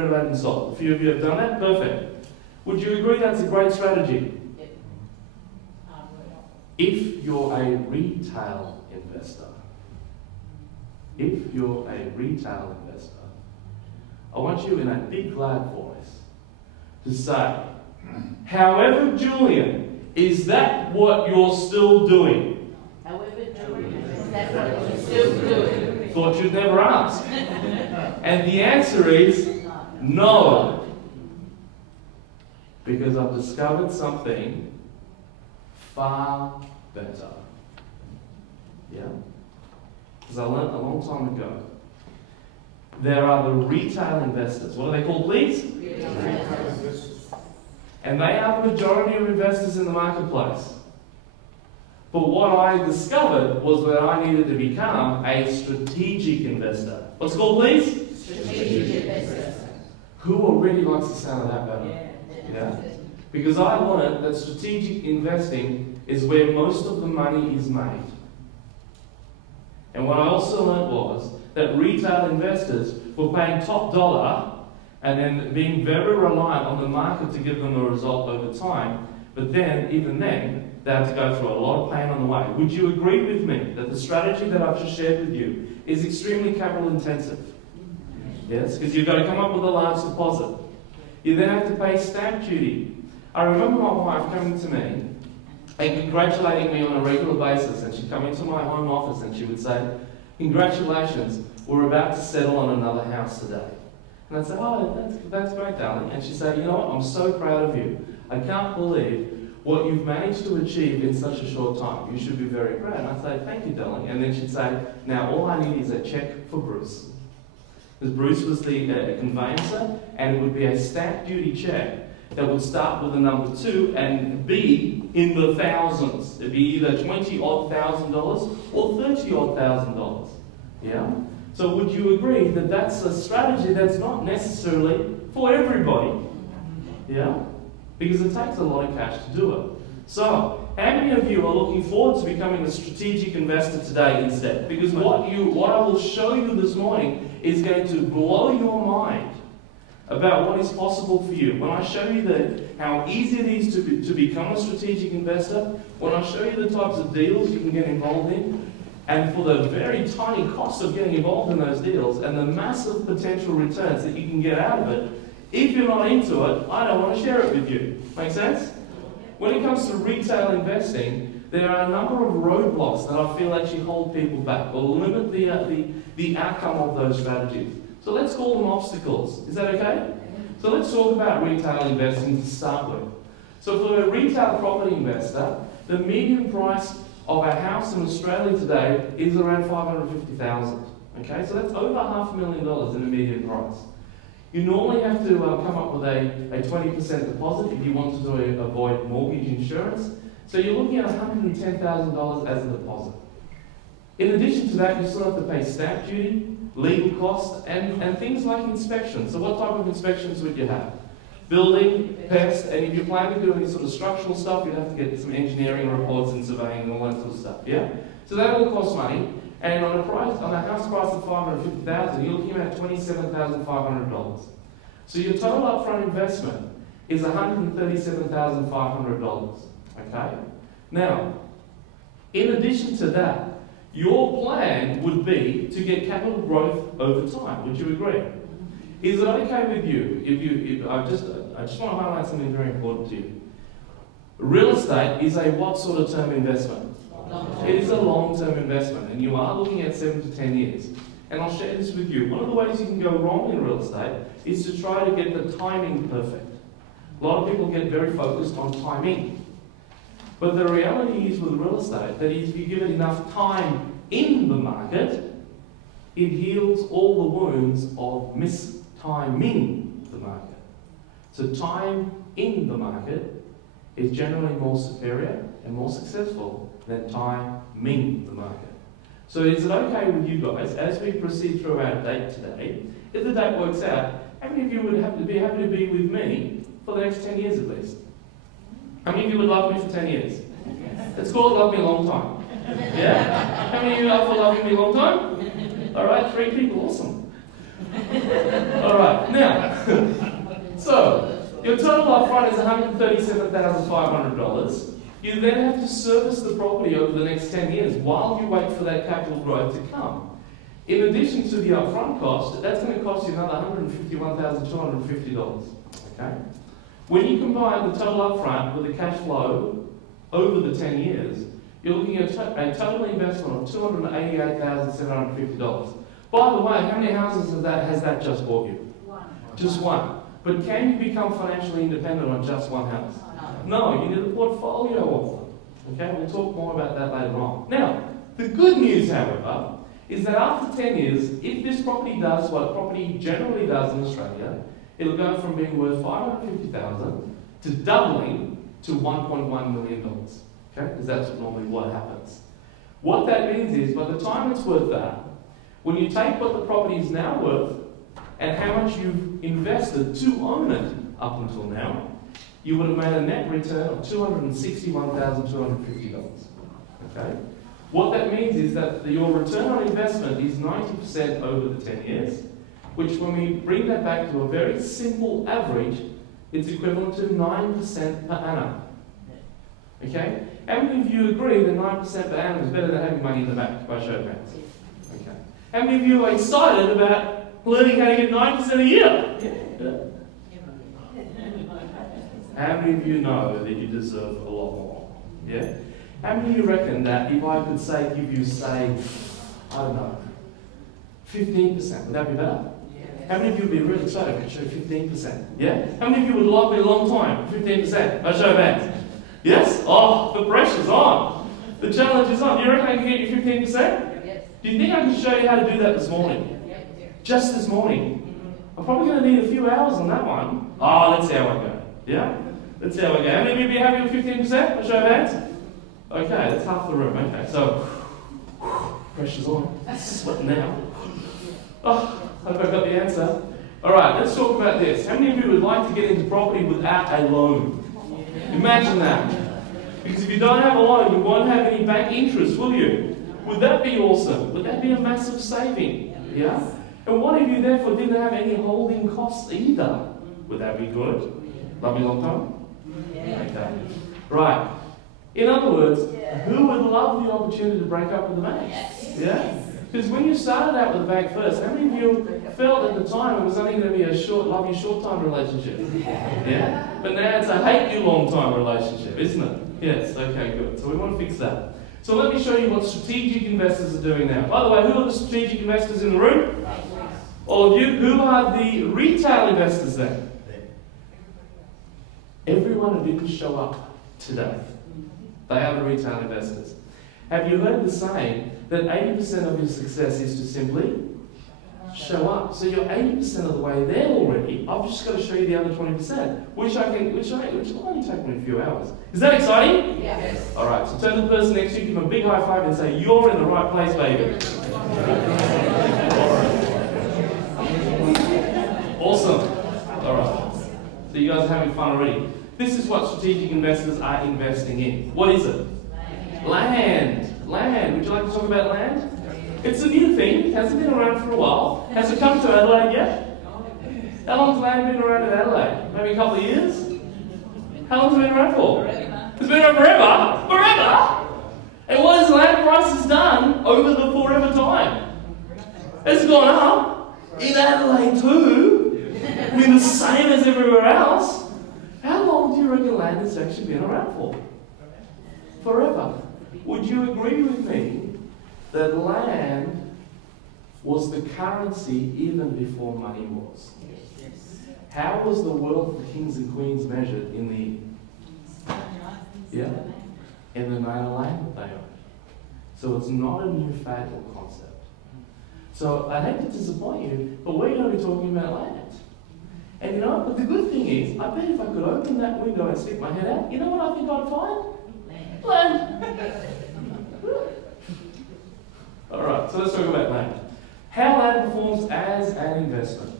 renovate and sold. A few of you have done that? Perfect. Would you agree that's a great strategy? If you're a retail investor, I want you in a big loud voice to say, however, Julian, is that what you're still doing? However, Julian, is that what you're still doing? Thought you'd never ask. And the answer is no. Because I've discovered something far better. Yeah? Because I learned a long time ago. There are the retail investors. What are they called, please? Retail investors. And they are the majority of investors in the marketplace. But what I discovered was that I needed to become a strategic investor. What's it called, please? Strategic investor. Who already likes the sound of that better? Yeah? Because I learned that strategic investing is where most of the money is made. And what I also learned was that retail investors were paying top dollar and then being very reliant on the market to give them a result over time. But then, even then, they had to go through a lot of pain on the way. Would you agree with me that the strategy that I've just shared with you is extremely capital intensive? Yes, because you've got to come up with a large deposit. You then have to pay stamp duty. I remember my wife coming to me and congratulating me on a regular basis, and she'd come into my home office and she would say, congratulations, we're about to settle on another house today. And I'd say, oh, that's great, darling. And she'd say, you know what, I'm so proud of you. I can't believe what you've managed to achieve in such a short time. You should be very proud. And I'd say, thank you, darling. And then she'd say, now all I need is a check for Bruce. Because Bruce was the conveyancer, and it would be a stamp duty check that would start with the number 2 and be in the thousands. It'd be either $20,000 or $30,000. Yeah? So would you agree that that's a strategy that's not necessarily for everybody? Yeah? Because it takes a lot of cash to do it. So, how many of you are looking forward to becoming a strategic investor today instead? Because what I will show you this morning is going to blow your mind about what is possible for you. When I show you how easy it is to become a strategic investor, when I show you the types of deals you can get involved in, and for the very tiny cost of getting involved in those deals, and the massive potential returns that you can get out of it, if you're not into it, I don't want to share it with you. Make sense? When it comes to retail investing, there are a number of roadblocks that I feel actually hold people back or limit the outcome of those strategies. So let's call them obstacles. Is that okay? So let's talk about retail investing to start with. So for a retail property investor, the median price of a house in Australia today is around $550,000. Okay, so that's over $500,000 in the median price. You normally have to come up with a 20% deposit if you want to avoid mortgage insurance. So you're looking at $110,000 as a deposit. In addition to that, you still have to pay stamp duty, legal costs, and things like inspections. So what type of inspections would you have? Building, pest, and if you plan to do any sort of structural stuff, you'd have to get some engineering reports and surveying and all that sort of stuff, yeah? So that all costs money, and on a house price of $550,000, you're looking at $27,500. So your total upfront investment is $137,500, okay? Now, in addition to that, your plan would be to get capital growth over time. Would you agree? Is it okay with you? I just want to highlight something very important to you. Real estate is a what sort of term investment? It is a long-term investment, and you are looking at 7 to 10 years. And I'll share this with you. One of the ways you can go wrong in real estate is to try to get the timing perfect. A lot of people get very focused on timing. But the reality is with real estate that if you give it enough time in the market, it heals all the wounds of mistiming the market. So time in the market is generally more superior and more successful than timing the market. So is it okay with you guys, as we proceed through our date today, if the date works out, how many of you would be happy to be with me for the next 10 years at least? How many of you would love me for 10 years? It's called Love Me a Long Time. Yeah? How many of you are for loving me a long time? All right, 3 people, awesome. All right, now, so your total upfront is $137,500. You then have to service the property over the next 10 years while you wait for that capital growth to come. In addition to the upfront cost, that's going to cost you another $151,250. Okay? When you combine the total upfront with the cash flow over the 10 years, you're looking at a total investment of $288,750. By the way, how many houses has that just bought you? One. Just one. But can you become financially independent on just one house? No, you need a portfolio of them. Okay, we'll talk more about that later on. Now, the good news, however, is that after 10 years, if this property does what property generally does in Australia, it'll go from being worth $550,000 to doubling to $1.1 million. Okay, because that's normally what happens. What that means is, by the time it's worth that, when you take what the property is now worth and how much you've invested to own it up until now, you would have made a net return of $261,250. Okay? What that means is that your return on investment is 90% over the 10 years, which when we bring that back to a very simple average, it's equivalent to 9% per annum. Okay? How many of you agree that 9% per annum is better than having money in the bank, by show of hands? Okay. How many of you are excited about learning how to get 9% a year? Yeah. How many of you know that you deserve a lot more? Yeah? How many of you reckon that if I could give you, I don't know, 15%, would that be better? Yeah. How many of you would be really excited if I showed 15%? Yeah? How many of you would love me a long time? 15%, by show of hands. Yes? Oh, the pressure's on. The challenge is on. Do you reckon I can get you 15%? Yes. Do you think I can show you how to do that this morning? Just this morning? I'm probably going to need a few hours on that one. Oh, let's see how I go. Yeah? Let's see how I go. How many of you would be happy with 15%? By show of hands? Okay, that's half the room. Okay, so pressure's on. Sweating now. Oh, hope I got the answer. All right, let's talk about this. How many of you would like to get into property without a loan? Imagine that. Because if you don't have a loan, you won't have any bank interest, will you? Would that be awesome? Would that be a massive saving? Yeah? And what if you therefore didn't have any holding costs either? Would that be good? Love me long time? Yeah. Okay. Right. In other words, who would love the opportunity to break up with the bank? Yeah? Because when you started out with the bank first, how many of you felt at the time it was only going to be a love you short-time relationship? Yeah? But now it's a hate you long-time relationship, isn't it? Yes, okay, good. So we want to fix that. So let me show you what strategic investors are doing now. By the way, who are the strategic investors in the room? All of you. Who are the retail investors then? Everyone who didn't show up today. They are the retail investors. Have you heard the saying that 80% of your success is to simply show up? So you're 80% of the way there already. I've just got to show you the other 20%, which will only take me a few hours. Is that exciting? Yes. All right. So turn to the person next to you, give them a big high five, and say, "You're in the right place, baby." Awesome. All right. So you guys are having fun already. This is what strategic investors are investing in. What is it? Land. Land. Would you like to talk about land? It's a new thing. It hasn't been around for a while. Has it come to Adelaide yet? How long has land been around in Adelaide? Maybe a couple of years? How long has it been around for? It's been around forever. Forever? And what has land prices done over the forever time? It's gone up. In Adelaide too. I mean, the same as everywhere else. How long do you reckon land has actually been around for? Forever. Would you agree with me that land was the currency even before money was? How was the wealth of kings and queens measured in the amount of land that they owned? So it's not a new fad or concept. So I hate to disappoint you, but we're going to be talking about land. And you know, but the good thing is, I bet if I could open that window and stick my head out, you know what I think I'd find? Land. All right, so let's talk about land. How land performs as an investment.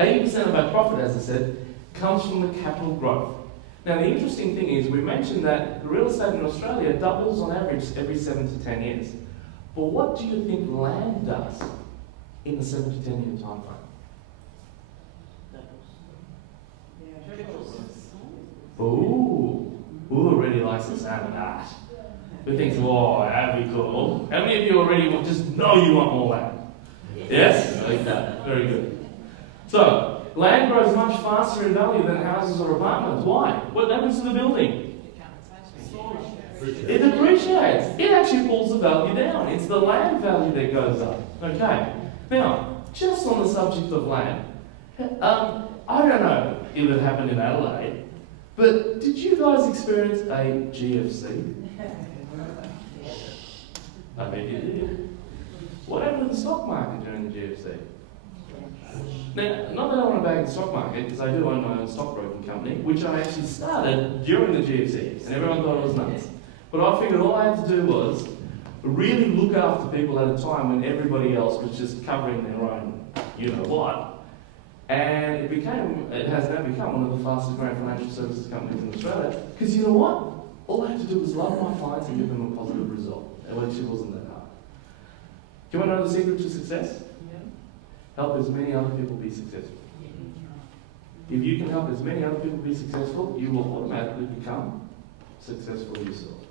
80% of our profit, as I said, comes from the capital growth. Now, the interesting thing is, we mentioned that real estate in Australia doubles on average every 7 to 10 years. But what do you think land does? in the 7 to 10 year time frame? Ooh, who already likes the sound of that? Who thinks, whoa, that'd be cool? How many of you already just know you want more land? Yes? Like that. Very good. So, land grows much faster in value than houses or apartments. Why? What happens to the building? It depreciates. It actually pulls the value down. It's the land value that goes up. Okay. Now, just on the subject of land, I don't know if it happened in Adelaide, but did you guys experience a GFC? I bet you did. What happened to the stock market during the GFC? Now, not that I want to bag the stock market, because I do own my own stockbroking company, which I actually started during the GFC, and everyone thought it was nuts. But I figured all I had to do was really look after people at a time when everybody else was just covering their own you-know-what. And it has now become one of the fastest growing financial services companies in Australia. Because you know what? All I had to do was love my clients and give them a positive result. It actually wasn't that hard. Do you want to know the secret to success? Help as many other people be successful. If you can help as many other people be successful, you will automatically become successful yourself.